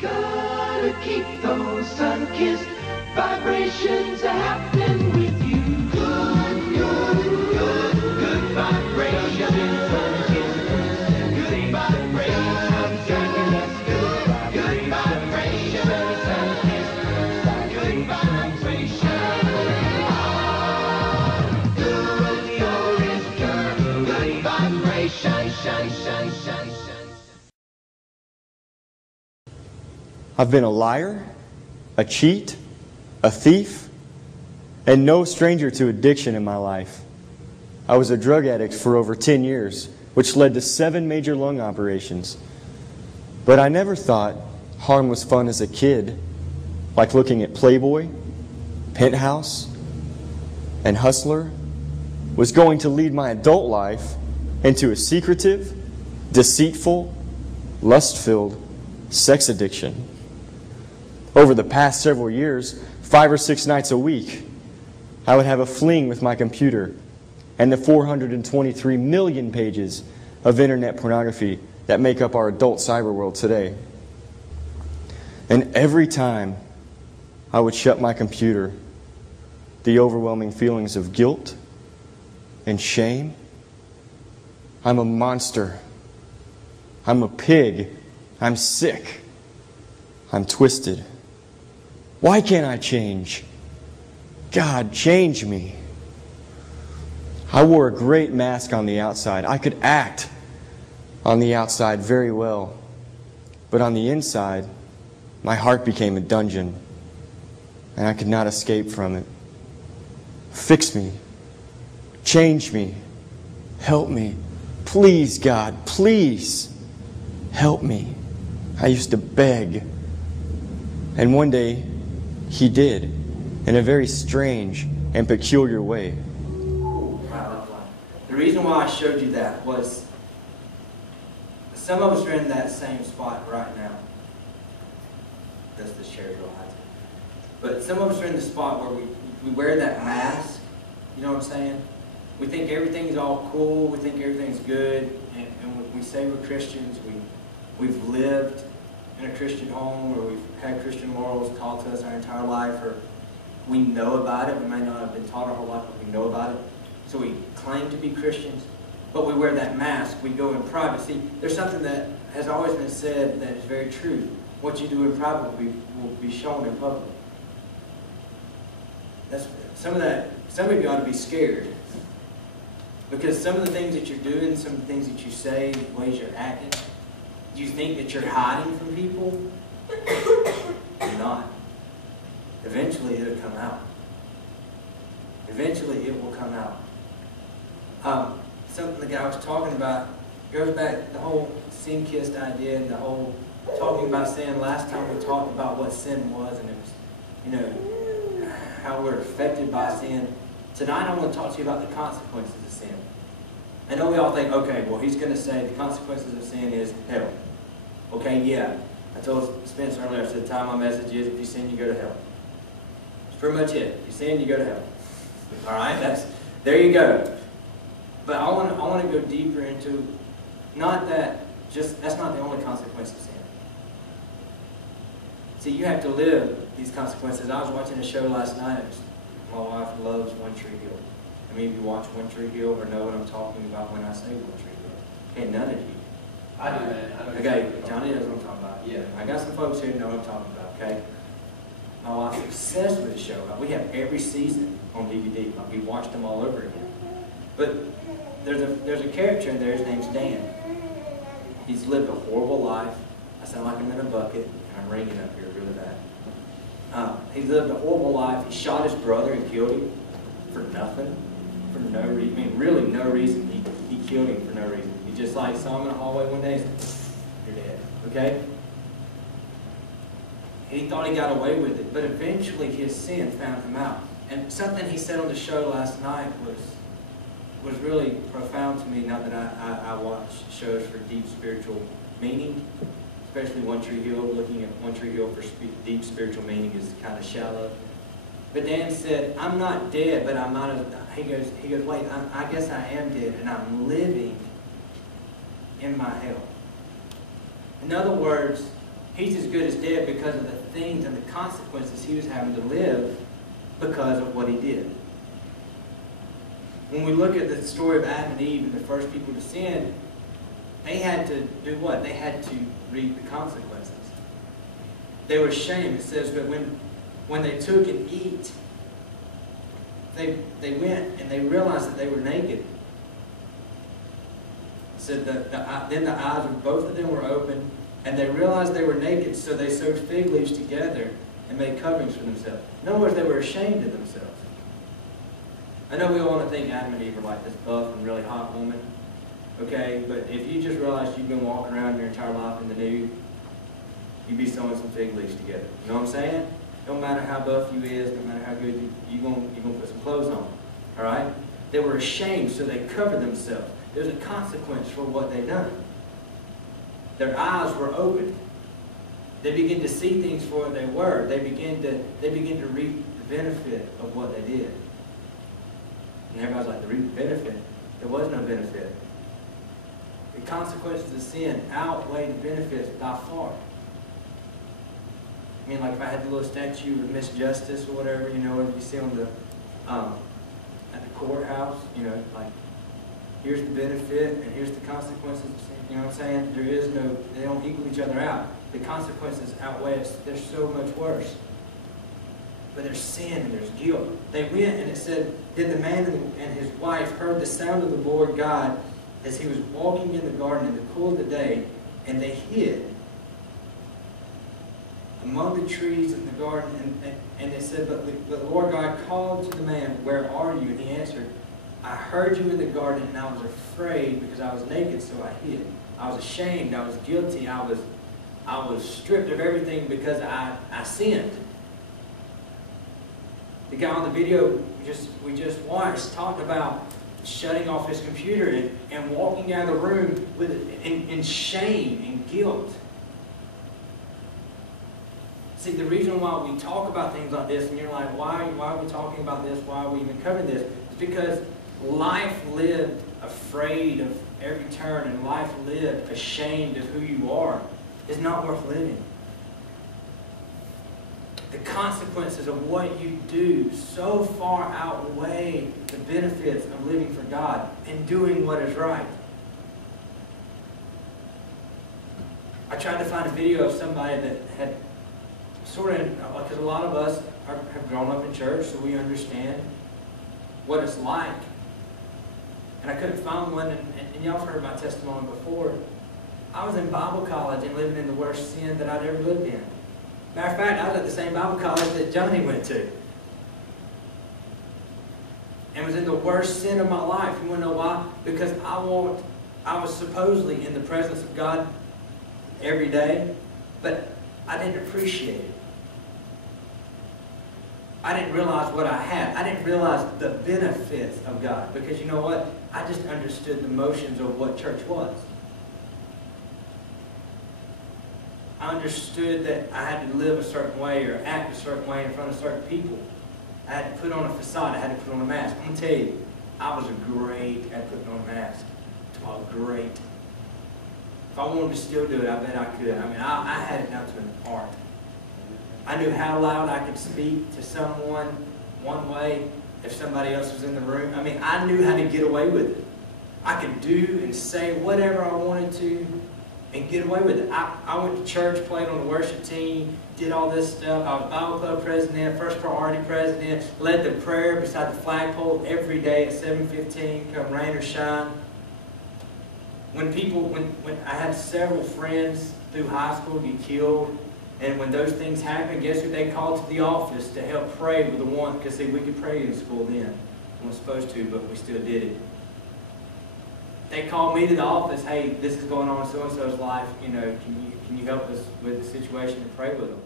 Gotta keep those sun-kissed vibrations happening with you. Good vibrations. Good vibrations. Good vibrations. Good vibrations. Good vibrations. I've been a liar, a cheat, a thief, and no stranger to addiction in my life. I was a drug addict for over 10 years, which led to 7 major lung operations. But I never thought harm was fun as a kid, like looking at Playboy, Penthouse, and Hustler was going to lead my adult life into a secretive, deceitful, lust-filled sex addiction. Over the past several years, 5 or 6 nights a week, I would have a fling with my computer and the 423 million pages of internet pornography that make up our adult cyber world today. And every time I would shut my computer, the overwhelming feelings of guilt and shame. I'm a monster. I'm a pig. I'm sick. I'm twisted. Why can't I change? God, change me. I wore a great mask on the outside. I could act on the outside very well. But on the inside, my heart became a dungeon, and I could not escape from it. Fix me. Change me. Help me. Please, God, please help me. I used to beg. And one day, He did, in a very strange and peculiar way. The reason why I showed you that was some of us are in that same spot right now. That's the chair real high. But some of us are in the spot where we wear that mask. You know what I'm saying? We think everything's all cool. We think everything's good. And we say we're Christians. We've lived in a Christian home, or we've had Christian morals taught to us our entire life, or we know about it. We may not have been taught our whole life, but we know about it. So we claim to be Christians, but we wear that mask. We go in private. See, there's something that has always been said that is very true. What you do in private will be shown in public. Some of you ought to be scared. Because some of the things that you're doing, some of the things that you say, the ways you're acting, you think that you're hiding from people? You're not. Eventually it'll come out. Eventually it will come out. Something the guy was talking about goes back the whole Sinkist idea and the whole talking about sin. Last time we talked about what sin was, and it was, how we're affected by sin. Tonight I want to talk to you about the consequences of sin. I know we all think, okay, well, he's going to say the consequences of sin is hell. Okay, yeah. I told Spence earlier, I said the time my message is, if you sin, you go to hell. That's pretty much it. If you sin, you go to hell. All right? There you go. But I want to go deeper into, that's not the only consequence of sin. See, you have to live these consequences. I was watching a show last night. My wife loves One Tree Hill. I mean, if you watch One Tree Hill or know what I'm talking about when I say One Tree Hill. Okay, none of you. I do, man. Okay, Johnny knows what I'm talking about. Yeah, I got some folks here who know what I'm talking about, okay? My wife's obsessed with the show. We have every season on DVD. We watched them all over again. But there's a character in there, his name's Dan. He's lived a horrible life. I sound like I'm in a bucket, and I'm ringing up here really bad. He lived a horrible life. He shot his brother and killed him for nothing, for no reason. I mean, really no reason. He killed him for no reason. He just saw him in the hallway one day and said, you're dead. Okay? And he thought he got away with it, but eventually his sin found him out. And something he said on the show last night was really profound to me now that I watch shows for deep spiritual meaning. Especially One Tree Hill, looking at One Tree Hill for deep spiritual meaning is kind of shallow. But Dan said, I'm not dead, but I'm not, he goes, wait, I guess I am dead, and I'm living in my hell. In other words, He's as good as dead because of the things and the consequences he was having to live because of what he did. When we look at the story of Adam and Eve and the first people to sin, they had to do what? They had to reap the consequences. They were ashamed. It says that when they took and eat, they went and they realized that they were naked. It said that then the eyes of both of them were open, and they realized they were naked, so they sewed fig leaves together and made coverings for themselves. In other words, they were ashamed of themselves. I know we all want to think Adam and Eve are like this buff and really hot woman, okay? But if you just realized you've been walking around your entire life in the nude, you'd be sewing some fig leaves together. You know what I'm saying? No matter how buff you is, no matter how good you're gonna put some clothes on. All right? They were ashamed, so they covered themselves. There's a consequence for what they done. Their eyes were opened. They began to see things for what they were. They began to reap the benefit of what they did. And everybody's like, the reap the benefit? There was no benefit. The consequences of sin outweigh the benefits by far. I mean, like if I had the little statue of Miss Justice or whatever, you know, what you see on the at the courthouse, you know, like here's the benefit and here's the consequences of sin. You know what I'm saying? There is no, they don't equal each other out. The consequences outweigh us. They're so much worse. But there's sin and there's guilt. They went and it said, then the man and his wife heard the sound of the Lord God as he was walking in the garden in the cool of the day, and they hid among the trees in the garden. And they said, but the Lord God called to the man, where are you? And he answered, I heard you in the garden, and I was afraid because I was naked, so I hid. I was ashamed. I was guilty. I was stripped of everything because I sinned. The guy on the video we just watched talked about shutting off his computer and walking out of the room in shame and guilt. See, the reason why we talk about things like this, and you're like, why are we talking about this? Why are we even covering this? It's because life lived afraid of every turn, and life lived ashamed of who you are is not worth living. The consequences of what you do so far outweigh the benefits of living for God and doing what is right. I tried to find a video of somebody that had sort of, because a lot of us have grown up in church, so we understand what it's like. And I couldn't find one, and y'all have heard my testimony before. I was in Bible college and living in the worst sin that I'd ever lived in. Matter of fact, I was at the same Bible college that Johnny went to. And was in the worst sin of my life. You want to know why? Because I was supposedly in the presence of God every day, but I didn't appreciate it. I didn't realize what I had. I didn't realize the benefits of God. Because you know what? I just understood the motions of what church was. I understood that I had to live a certain way or act a certain way in front of certain people. I had to put on a facade. I had to put on a mask. I'm going to tell you, I was great at putting on a mask. Oh, great. If I wanted to still do it, I bet I could. I mean, I had it down to an art. I knew how loud I could speak to someone one way if somebody else was in the room. I mean, I knew how to get away with it. I could do and say whatever I wanted to and get away with it. I went to church, played on the worship team, did all this stuff. I was Bible club president, first priority president, led the prayer beside the flagpole every day at 7:15, come rain or shine. When I had several friends through high school get killed, and when those things happened, guess who they called to the office to help pray with the one? Because see, we could pray in school then. We weren't supposed to, but we still did it. They called me to the office, hey, this is going on in so-and-so's life, you know, can you help us with the situation and pray with them?